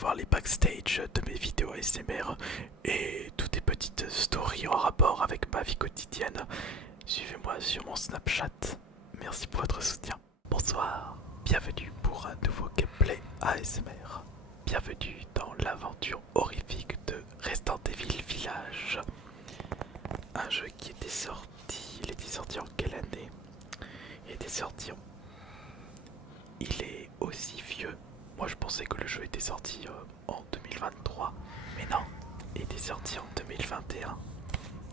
voir les backstage de mes vidéos ASMR et toutes les petites stories en rapport avec ma vie quotidienne, suivez-moi sur mon Snapchat. Merci pour votre soutien. Bonsoir, bienvenue pour un nouveau gameplay ASMR. Bienvenue dans l'aventure horrifique de Resident Evil Village. Un jeu qui était sorti, il était sorti en quelle année? Il était sorti en... Il est aussi vieux. Moi je pensais que le jeu était sorti en 2023, mais non, il était sorti en 2021.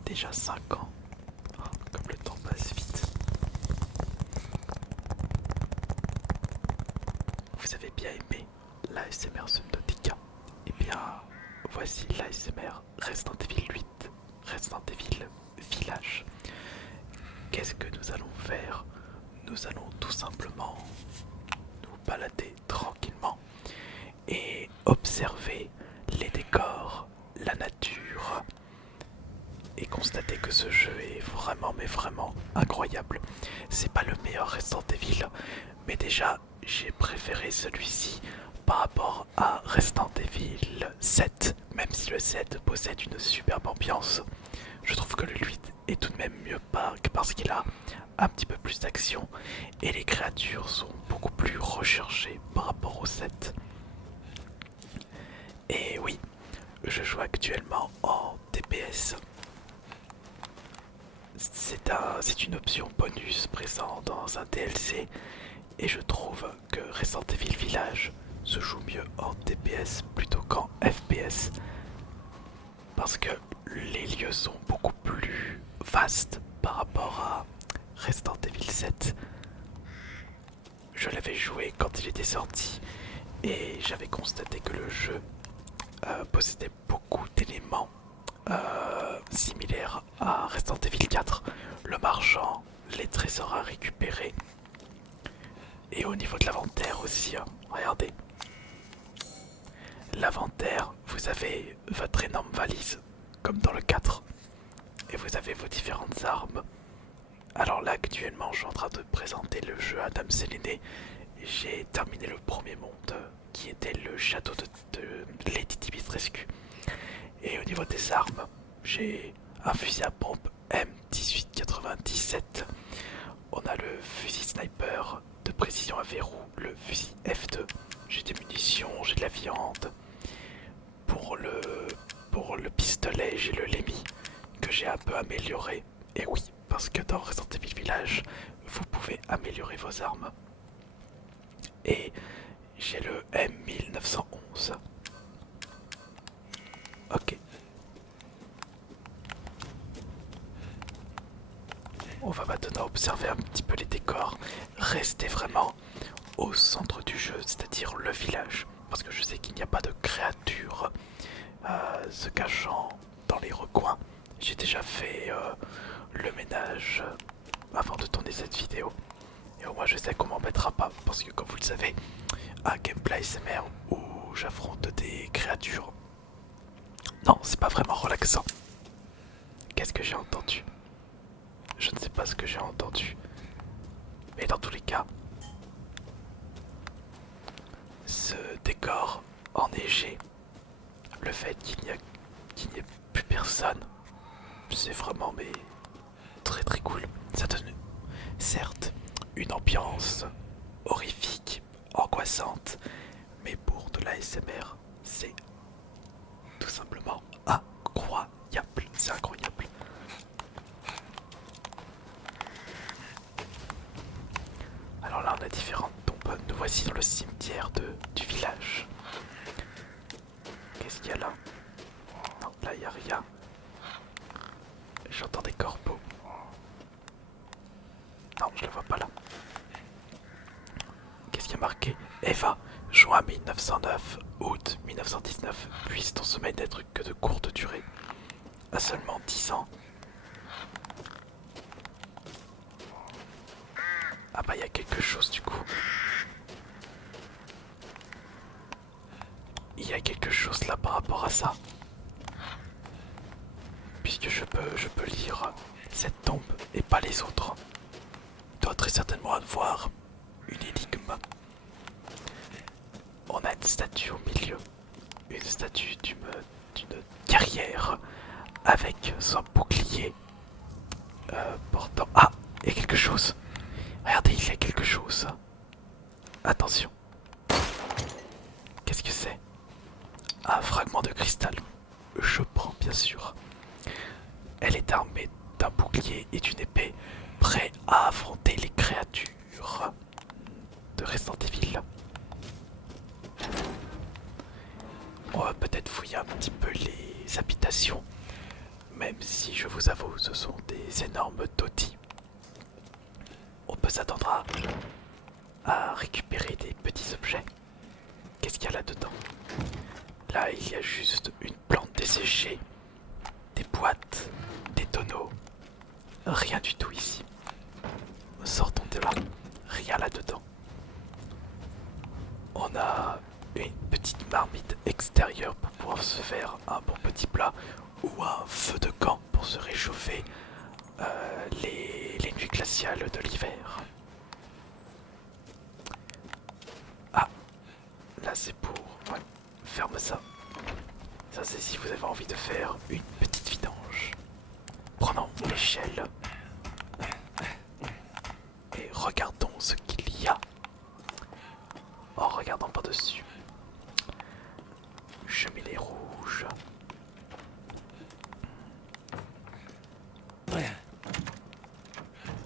Déjà 5 ans. Oh, comme le temps passe vite. Vous avez bien aimé l'ASMR Subnautica? Eh bien, voici l'ASMR Resident Evil 8, Resident Evil Village. Qu'est-ce que nous allons faire? Nous allons tout simplement nous balader tranquillement et observer les décors, la nature et constater que ce jeu est vraiment mais vraiment incroyable. C'est pas le meilleur Resident Evil, mais déjà j'ai préféré celui-ci par rapport à Resident Evil 7, même si le 7 possède une superbe ambiance. Je trouve que le 8 est tout de même mieux parce qu'il a un petit peu plus d'action et les créatures sont beaucoup plus recherchées par rapport au 7. Et oui, je joue actuellement en TPS. C'est une option bonus présente dans un DLC et je trouve que Resident Evil Village se joue mieux en TPS plutôt qu'en FPS parce que les lieux sont beaucoup plus vastes par rapport à Resident Evil 7. Je l'avais joué quand il était sorti et j'avais constaté que le jeu possédait beaucoup d'éléments similaires à Resident Evil 4. Le marchand, les trésors à récupérer. Et au niveau de l'inventaire aussi, hein, regardez. L'inventaire, vous avez votre énorme valise, comme dans le 4. Et vous avez vos différentes armes. Alors là, actuellement, je suis en train de présenter le jeu à Dame Séléné. J'ai terminé le premier monde, qui était le château de Lady Dimitrescu. Et au niveau des armes, j'ai un fusil à pompe M1897. On a le fusil sniper de précision à verrou, le fusil F2. J'ai des munitions, j'ai de la viande. Pour le pistolet, j'ai le Lemi que j'ai un peu amélioré. Et oui, parce que dans Resident Evil Village, vous pouvez améliorer vos armes. Et j'ai le M1911. Ok. On va maintenant observer un petit peu les décors. Restez vraiment au centre du jeu, c'est-à-dire le village. Parce que je sais qu'il n'y a pas de créatures se cachant dans les recoins. J'ai déjà fait le ménage avant de tourner cette vidéo. Et au moins je sais qu'on m'embêtera pas. Parce que comme vous le savez, un gameplay SMR où j'affronte des créatures, non, c'est pas vraiment relaxant. Qu'est-ce que j'ai entendu? Je ne sais pas ce que j'ai entendu. Mais dans tous les cas, ce décor enneigé, le fait qu'il n'y ait plus personne, c'est vraiment mais très très cool. Ça donne certes une ambiance horrifique, angoissante, mais pour de l'ASMR, c'est tout simplement incroyable. C'est incroyable. Alors là on a différentes tombes. Nous voici dans le cimetière du village. Qu'est-ce qu'il y a là? Non, là il n'y a rien. J'entends des corbeaux. Non, je le vois pas là. Qu'est-ce qu'il y a marqué? Eva, juin 1909, août 1919. Puisse ton sommeil n'être que de courte durée. À seulement 10 ans. Ah bah il y a quelque chose du coup. Il y a quelque chose là par rapport à ça. Puisque je peux lire cette tombe et pas les autres. Il doit très certainement avoir une énigme. On a une statue au milieu. une statue d'une guerrière avec son bouclier portant... Ah, il y a quelque chose. Regardez, il y a quelque chose. Attention. Qu'est-ce que c'est? Un fragment de cristal. Je prends bien sûr. Elle est armée d'un bouclier et d'une épée, prêt à affronter les créatures de Resident Evil. On va peut-être fouiller un petit peu les habitations, même si je vous avoue ce sont des énormes taudis. On peut s'attendre à récupérer des petits objets. Qu'est-ce qu'il y a là-dedans? Là il y a juste une plante desséchée, des boîtes, des tonneaux. Rien du tout ici. Sortons de là. Rien là-dedans. On a une petite marmite extérieure pour pouvoir se faire un bon petit plat ou un feu de camp pour se réchauffer les nuits glaciales de l'hiver. Ah, là c'est pour... Ouais, ferme ça. Ça c'est si vous avez envie de faire une petite vidange. Prenons l'échelle et regardons ce qu'il y a en regardant par-dessus. Cheminée rouge.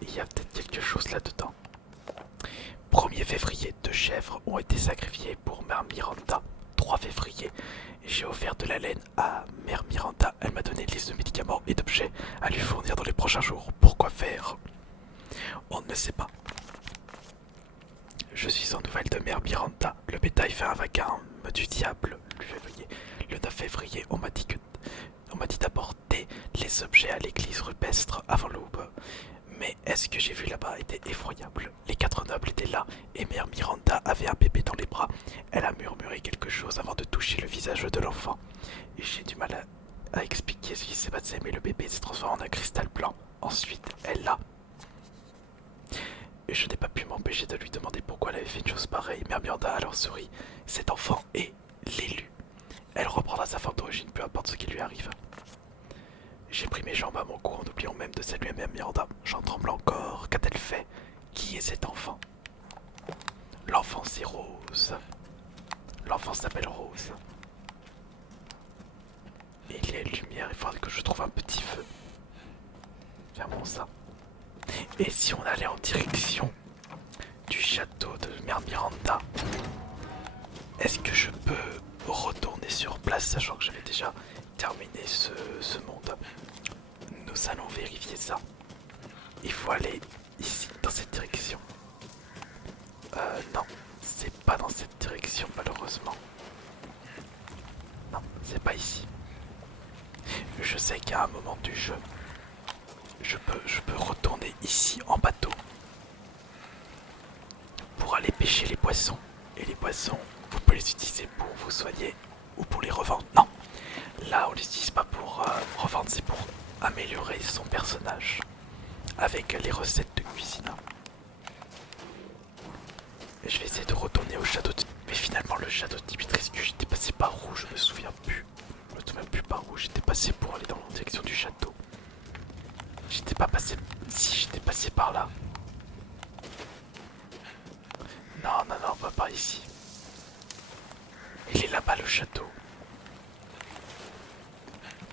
Il y a peut-être quelque chose là-dedans. 1er février, 2 chèvres ont été sacrifiées pour Mère Miranda. 3 février, j'ai offert de la laine à Mère Miranda. Elle m'a donné une liste de médicaments et d'objets à lui fournir dans les prochains jours. Pourquoi faire? On ne sait pas. Je suis sans nouvelles de Mère Miranda. Le bétail fait un vacarme du diable. Le 9 février, on m'a dit d'apporter les objets à l'église rupestre avant l'aube. Mais est-ce que j'ai vu là-bas était effroyable. Les 4 nobles étaient là et Mère Miranda avait un bébé dans les bras. Elle a murmuré quelque chose avant de toucher le visage de l'enfant. J'ai du mal à expliquer ce qui s'est passé, mais le bébé s'est transformé en un cristal blanc. Ensuite, elle l'a. Et je n'ai pas pu m'empêcher de lui demander pourquoi elle avait fait une chose pareille. Mère Miranda alors sourit. Cet enfant est l'élu. Elle reprendra sa forme d'origine, peu importe ce qui lui arrive. J'ai pris mes jambes à mon cou en oubliant même de saluer Mère Miranda. J'en tremble encore. Qu'a-t-elle fait? Qui est cet enfant? L'enfant c'est Rose. L'enfant s'appelle Rose. Et il y a une lumière, il faudrait que je trouve un petit feu. Viens bon ça. Et si on allait en direction du château de Mère Miranda, est-ce que je peux retourner sur place, sachant que j'avais déjà terminé ce monde? Nous allons vérifier ça. Il faut aller ici, dans cette direction. Non, c'est pas dans cette direction malheureusement. Non, c'est pas ici. Je sais qu'à un moment du jeu, je peux retourner ici en bateau pour aller pêcher les poissons. Et les poissons, vous pouvez les utiliser pour vous soigner ou pour les revendre. Non, là on les utilise pas pour revendre, c'est pour améliorer son personnage avec les recettes de cuisine. Et je vais essayer de retourner au château de... Mais finalement le château de Dimitrescu, j'étais passé par où? Je me souviens plus. Je me souviens plus par où j'étais passé pour aller dans la direction du château. J'étais pas passé... Si, j'étais passé par là. Non, non, non, pas par ici. Il est là-bas le château.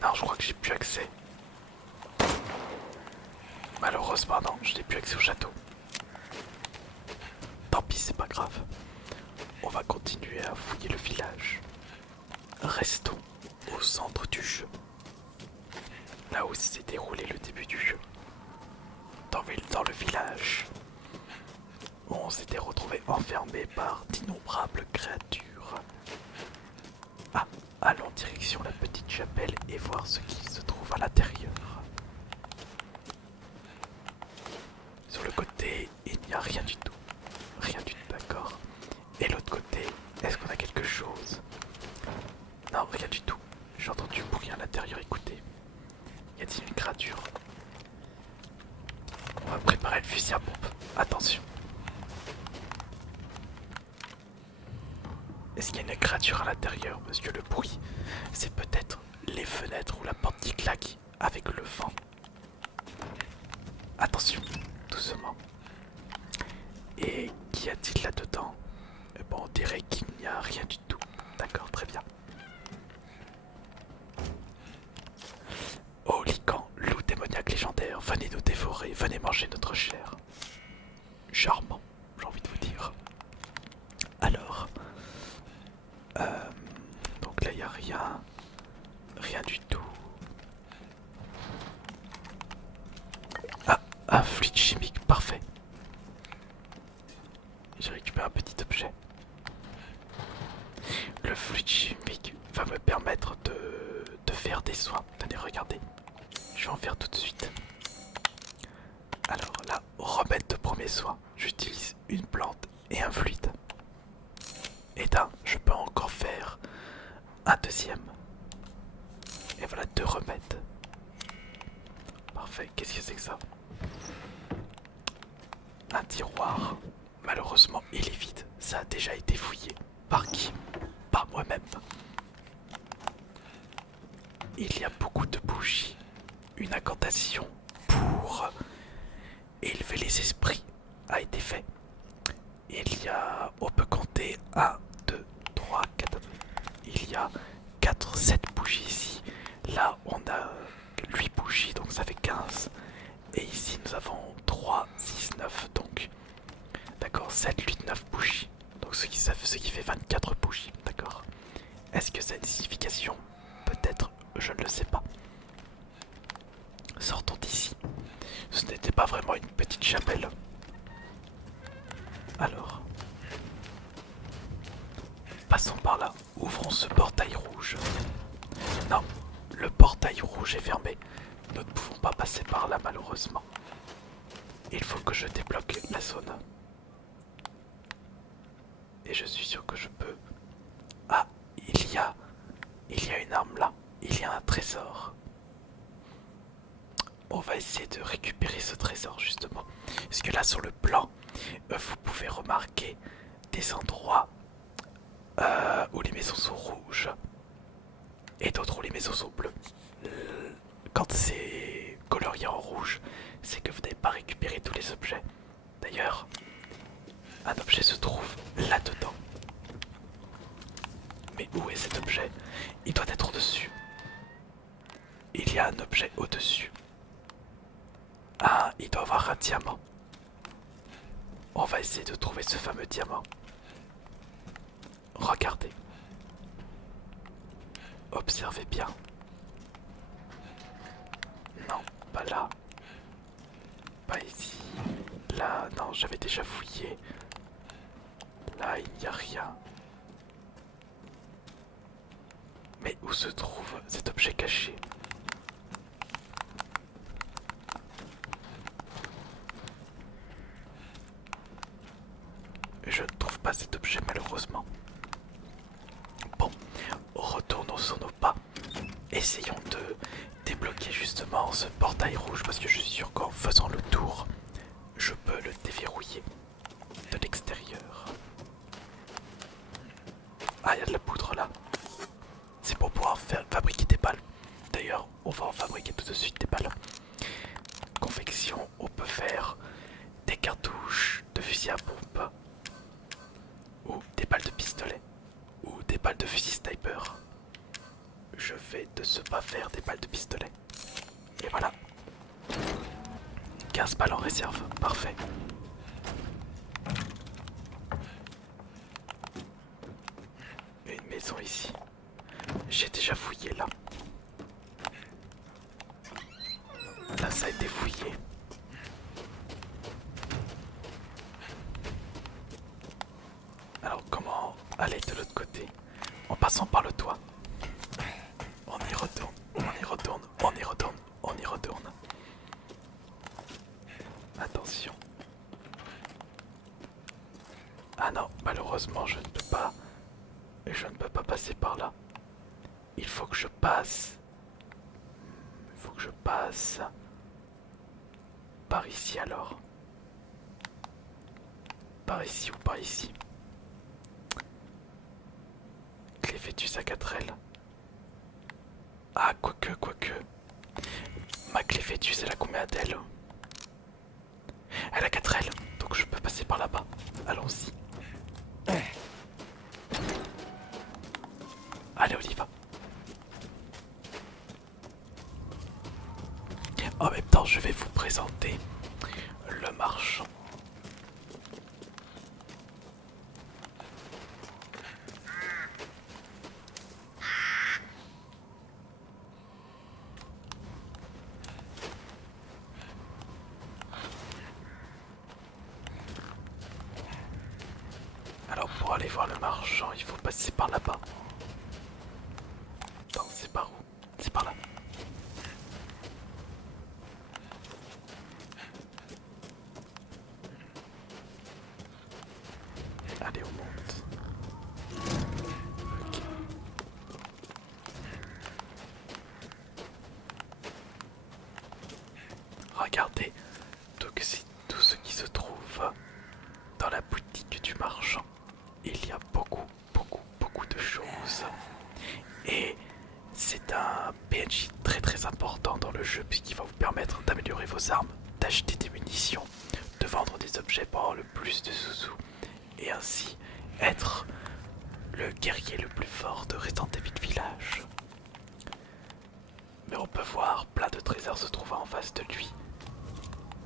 Non, je crois que j'ai plus accès. Malheureusement, non, je n'ai plus accès au château. Tant pis, c'est pas grave. On va continuer à fouiller le village. Restons au centre du jeu. Là où s'est déroulé le début du jeu. Dans le village. Où on s'était retrouvé enfermé par d'innombrables créatures. Ah, allons direction la petite chapelle et voir ce qui se trouve à l'intérieur. Sur le côté, il n'y a rien du tout. Rien du tout, d'accord. Et l'autre côté, est-ce qu'on a quelque chose? Non, rien du tout. J'ai entendu bruit à l'intérieur, écoutez. Y a-t-il une créature? On va préparer le fusil à pompe. Attention. l'extérieur, parce que le bruit, c'est peut-être les fenêtres ou la porte qui claque avec le vent. Attention, doucement. Et qu'y a-t-il là-dedans? Bon, on dirait qu'il n'y a rien du tout. D'accord, très bien. Oh, Lycan, loup démoniaque légendaire, venez nous dévorer, venez manger notre chair. Charmant, j'ai envie de vous dire. Alors, donc là, il n'y a rien. Rien du tout. Ah, un fluide chimique, parfait. J'ai récupéré un petit objet. Le fluide chimique va me permettre de faire des soins. Tenez, regardez. Je vais en faire tout de suite. Alors là, remède de premier soin. J'utilise une plante et un fluide. Et d'un, je peux encore faire un deuxième. Et voilà, 2 remèdes. Parfait, qu'est-ce que c'est que ça? Un tiroir. Malheureusement, il est vide. Ça a déjà été fouillé. Par qui? Par moi-même. Il y a beaucoup de bougies. Une incantation pour élever les esprits a été fait. On peut compter 1, 2, 3, 4. Il y a 4, 7 bougies ici. Là, on a 8 bougies, donc ça fait 15. Et ici, nous avons 3, 6, 9. Donc, d'accord, 7, 8, 9 bougies. Donc, ce qui fait 24 bougies. D'accord. Est-ce que ça a une signification? Peut-être, je ne le sais pas. Sortons d'ici. Ce n'était pas vraiment une petite chapelle. Alors, passons par là. Ouvrons ce portail rouge. Non, le portail rouge est fermé. Nous ne pouvons pas passer par là malheureusement. Il faut que je débloque la zone. Et je suis sûr que je peux. Ah, il y a une arme là. Il y a un trésor. On va essayer de récupérer ce trésor justement. Parce que là sur le plan, vous pouvez remarquer des endroits où les maisons sont rouges et d'autres où les maisons sont bleues. Quand c'est colorié en rouge, c'est que vous n'avez pas récupéré tous les objets. D'ailleurs, un objet se trouve là-dedans. Mais où est cet objet? Il doit être au-dessus. Il y a un objet au-dessus. Ah, il doit avoir un diamant. On va essayer de trouver ce fameux diamant. Regardez. Observez bien. Non, pas là. Pas ici. Là, non, j'avais déjà fouillé. Là, il n'y a rien. Mais où se trouve cet objet caché? Je ne trouve pas cet objet malheureusement. Bon, retournons sur nos pas. Essayons de débloquer justement ce portail rouge parce que je suis sûr qu'en faisant le tour, je peux le déverrouiller de l'extérieur. Ah, il y a de la poudre là. C'est pour pouvoir fabriquer des balles. D'ailleurs, on va en fabriquer tout de suite des balles. Confection, on peut faire des cartouches de fusil à pompe ou des balles de pistolet ou des balles de fusil sniper. Je vais de ce pas faire des balles de pistolet. Et voilà. 15 balles en réserve, parfait. Une maison ici. J'ai déjà fouillé là. Là ça a été fouillé. Alors comment aller de l'autre côté? En passant par le toit. On y retourne, on y retourne, on y retourne, on y retourne. Attention. Ah non, malheureusement je ne peux pas. Je ne peux pas passer par là. Il faut que je passe. Il faut que je passe par ici alors. Par ici ou par ici. clé fœtus à 4L. Ah, quoique. Ma clé fœtus, elle a combien d'elle? Elle a 4L, donc je peux passer par là-bas. Allons-y. Allez, on y va. En même temps, je vais vous présenter le marchand. Alors pour aller voir le marchand, il faut passer par là-bas. Attends, c'est par où? C'est par là. Allez, on monte. Ok. Regardez, donc c'est tout ce qui se trouve dans la boutique du marchand. Il y a beaucoup de choses. Et c'est un PNJ très important dans le jeu puisqu'il va vous permettre d'améliorer vos armes, d'acheter des munitions, de vendre des objets pour avoir le plus de sous et ainsi être le guerrier le plus fort de Resident Evil Village. Mais on peut voir plein de trésors se trouvant en face de lui.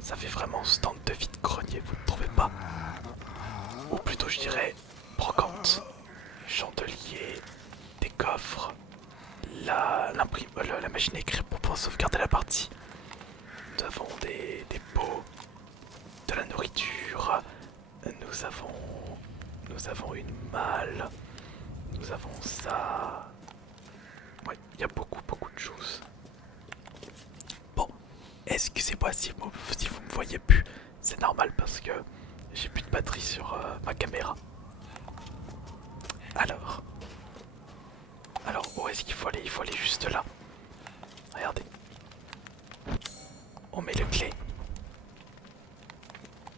Ça fait vraiment stand de vide-grenier, vous ne trouvez pas? Ou plutôt je dirais brocante, chandelier, des coffres, la machine à écrire pour pouvoir sauvegarder la partie. Nous avons des pots, de la nourriture, nous avons une malle, nous avons ça. Ouais, il y a beaucoup de choses. Bon, excusez-moi si vous me voyez plus, c'est normal parce que j'ai plus de batterie sur ma caméra. Alors où est-ce qu'il faut aller? Il faut aller juste là. Regardez. On met le clé.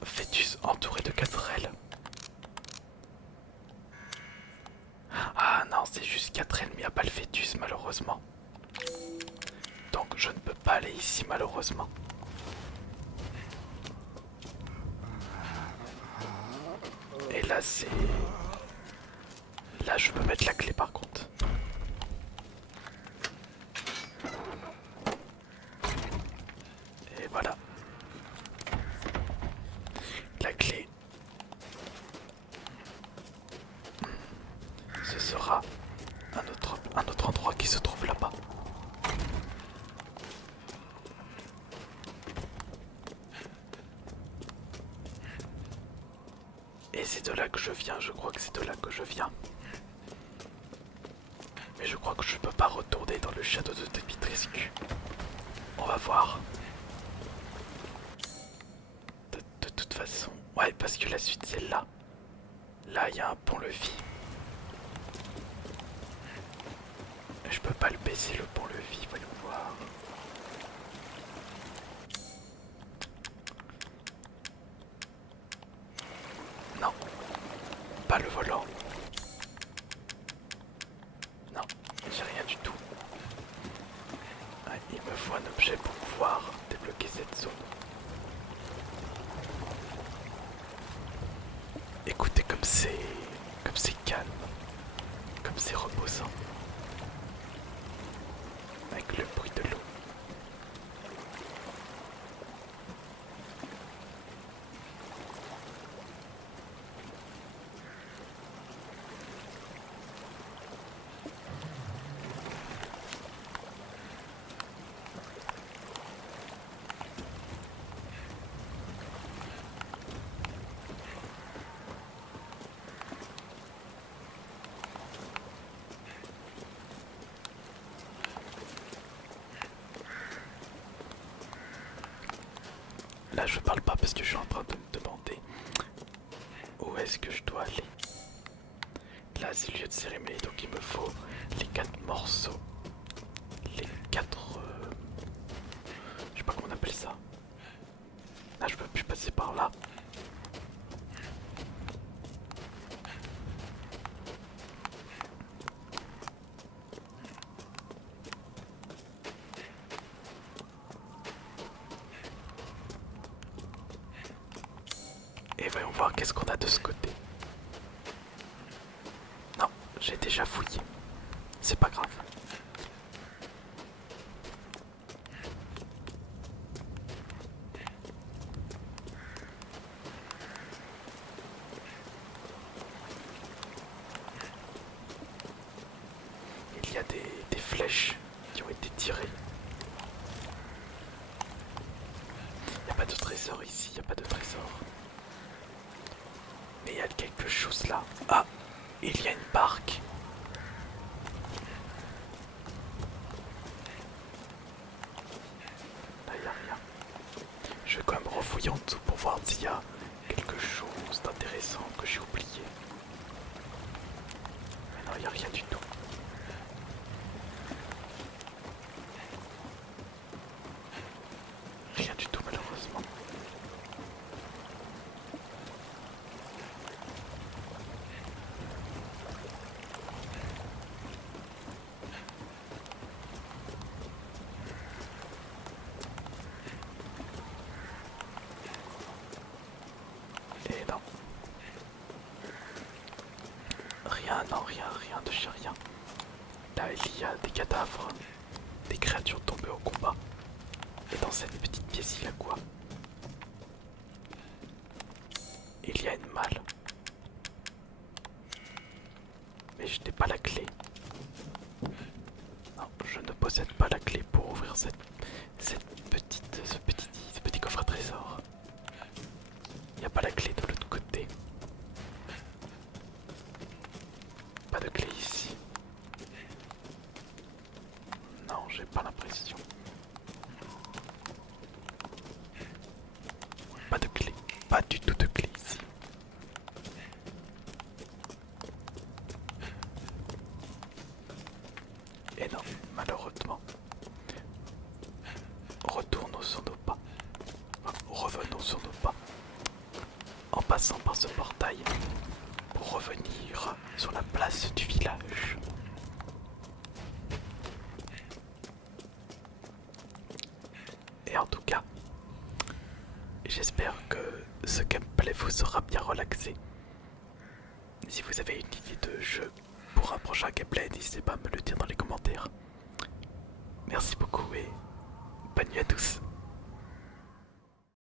Fœtus entouré de 4L. Ah non, c'est juste 4L, mais il n'y a pas le fœtus malheureusement. Donc je ne peux pas aller ici malheureusement. Et là c'est... Là je peux mettre la clé par contre. Et voilà. La clé. Ce sera un autre endroit qui se trouve là-bas. Et c'est de là que je viens, je crois que c'est de là que je viens. Mais je crois que je peux pas retourner dans le château de Dimitrescu. On va voir. De toute façon, ouais, parce que la suite c'est là. Là, il y a un pont-levis. Je peux pas le baisser le pont-levis, voyons voir. Non, pas le volant. Non, j'ai rien du tout. Ouais, il me faut un objet pour pouvoir débloquer cette zone. Écoutez comme c'est calme, comme c'est reposant. Avec le bruit de l'eau. Là je parle pas parce que je suis en train de me demander où est-ce que je dois aller. Là c'est le lieu de cérémonie donc il me faut les 4 morceaux. Les 4... je sais pas comment on appelle ça. Là je peux plus passer par là. voyons voir qu'est-ce qu'on a de ce côté. Non, j'ai déjà fouillé. C'est pas grave. Il y a des flèches qui ont été tirées. Il n'y a pas de trésor ici, il n'y a pas de trésor. Mais il y a quelque chose là. Ah, il y a une barque. Là, il n'y a rien. Je vais quand même refouiller en dessous pour voir s'il y a quelque chose d'intéressant que j'ai oublié. Mais non, il n'y a rien du tout. Rien du tout malheureusement. Et non. Rien, non, rien de chez rien. Là, il y a des cadavres, des créatures tombées au combat. Et dans cette petite pièce, il y a quoi? Il y a une malle. Mais je n'ai pas la clé. Non, je ne possède pas la clé pour ouvrir ce petit coffre à trésor. Il n'y a pas la clé de l'autre côté. Pas de clé ici. Non, j'ai pas l'impression. Pas de clé. Pas du tout de clé ici. Et non, malheureusement. Retournons sur nos pas. Revenons sur nos pas. En passant par ce portail. Pour revenir sur la place du village. Et en tout cas, j'espère que ce gameplay vous aura bien relaxé. Si vous avez une idée de jeu pour un prochain gameplay, n'hésitez pas à me le dire dans les commentaires. Merci beaucoup et bonne nuit à tous.